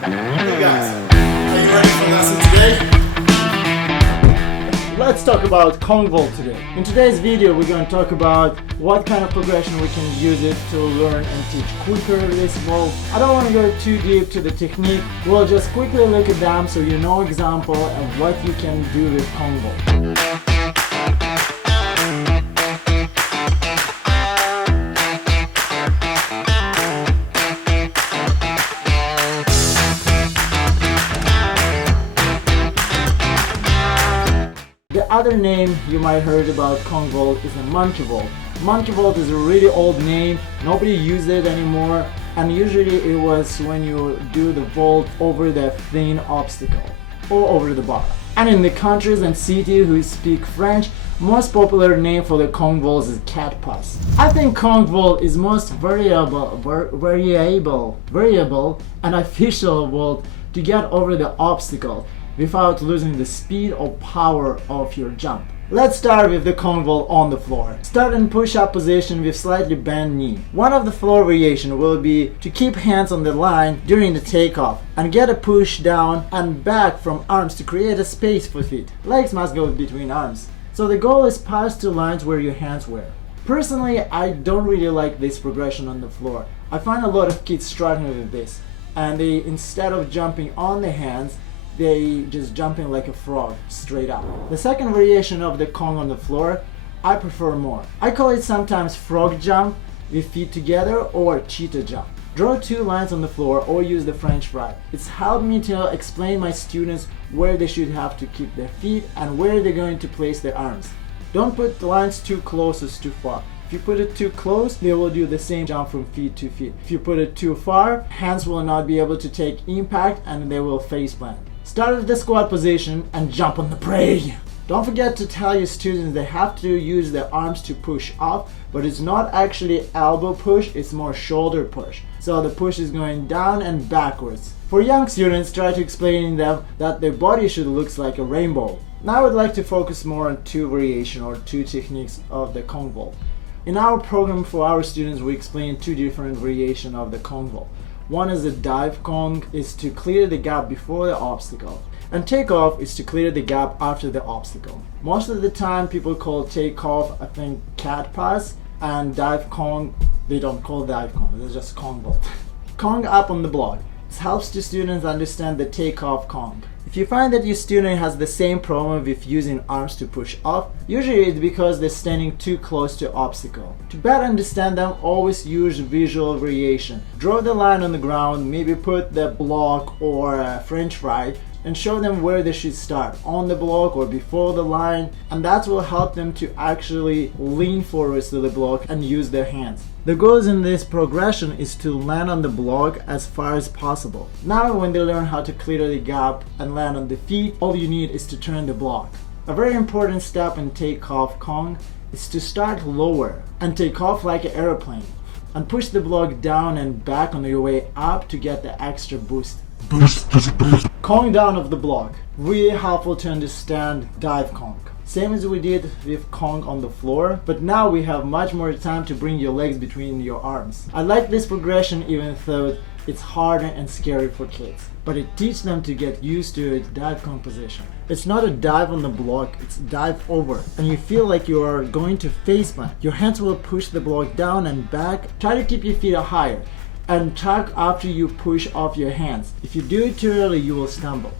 Hey guys, are you ready for lesson today? Let's talk about Kong vault today. In today's video we're going to talk about what kind of progression we can use it to learn and teach quicker this vault. I don't want to go too deep to the technique. We'll just quickly look at them so you know example of what you can do with Kong vault. The other name you might heard about Kong vault is a monkey vault. Monkey vault is a really old name, nobody uses it anymore, and usually it was when you do the vault over the thin obstacle or over the bar. And in the countries and cities who speak French, most popular name for the Kong vault is cat pass. I think Kong vault is most variable and official vault to get over the obstacle without losing the speed or power of your jump. Let's start with the Kong vault on the floor. Start in push-up position with slightly bent knee. One of the floor variation will be to keep hands on the line during the takeoff and get a push down and back from arms to create a space for feet. Legs must go between arms. So the goal is pass two lines where your hands were. Personally, I don't really like this progression on the floor. I find a lot of kids struggling with this, and they, instead of jumping on the hands, they just jumping like a frog straight up. The second variation of the Kong on the floor, I prefer more. I call it sometimes frog jump with feet together or cheetah jump. Draw two lines on the floor or use the French fry. It's helped me to explain my students where they should have to keep their feet and where they're going to place their arms. Don't put the lines too close or too far. If you put it too close, they will do the same jump from feet to feet. If you put it too far, hands will not be able to take impact and they will face plant. Start with the squat position and jump on the prey. Don't forget to tell your students they have to use their arms to push up, but it's not actually elbow push, it's more shoulder push. So the push is going down and backwards. For young students, try to explain to them that their body should look like a rainbow. Now I would like to focus more on two variations or two techniques of the Kong vault. In our program for our students, we explain two different variations of the Kong vault. One is a dive Kong, is to clear the gap before the obstacle, and takeoff is to clear the gap after the obstacle. Most of the time people call takeoff, I think, cat pass, and dive Kong, they don't call dive Kong, it's just Kong vault. Kong up on the block. It helps the students understand the takeoff Kong. If you find that your student has the same problem with using arms to push up, usually it's because they're standing too close to obstacle. To better understand them, always use visual variation. Draw the line on the ground, maybe put the block or a French fry, and show them where they should start, on the block or before the line, and that will help them to actually lean forwards to the block and use their hands. The goal in this progression is to land on the block as far as possible. Now when they learn how to clear the gap and land on the feet, all you need is to turn the block. A very important step in takeoff Kong is to start lower and take off like an airplane and push the block down and back on your way up to get the extra boost. Kong down of the block. Really helpful to understand dive Kong. Same as we did with Kong on the floor, but now we have much more time to bring your legs between your arms. I like this progression even though it's hard and scary for kids, but it teaches them to get used to its dive Kong position. It's not a dive on the block, it's dive over, and you feel like you are going to face plant. Your hands will push the block down and back. Try to keep your feet higher and tuck after you push off your hands. If you do it too early, you will stumble.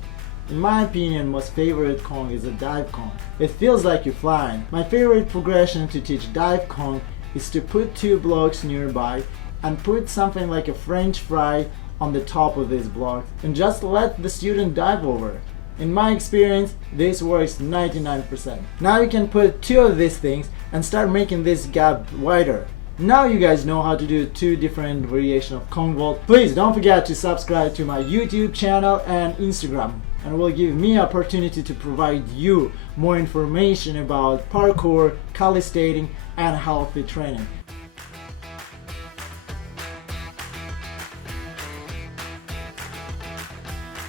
In my opinion, most favorite Kong is a dive Kong. It feels like you're flying. My favorite progression to teach dive Kong is to put two blocks nearby and put something like a French fry on the top of this block and just let the student dive over. In my experience, this works 99%. Now you can put two of these things and start making this gap wider. Now you guys know how to do two different variations of Kong vault. Please don't forget to subscribe to my YouTube channel and Instagram, and will give me opportunity to provide you more information about parkour, calisthenics, and healthy training.